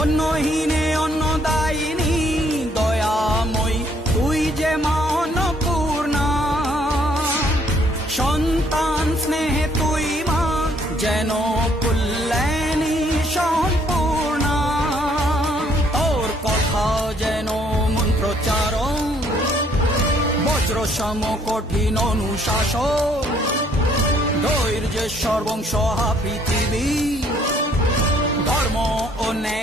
অন্নহীনে অন্নদায়িনী দয়াময়ী তুই যে মা অন্নপূর্ণা। সন্তান স্নেহে তুই মা যেন কল্যাণী সম্পূর্ণা। তোর কথা যেন মন্ত্রোচ্চারণ, বজ্র সম কঠিন অনুশাসন। ধৈর্যের সর্বংশ পৃথিবী, ধর্ম ও ন্যায়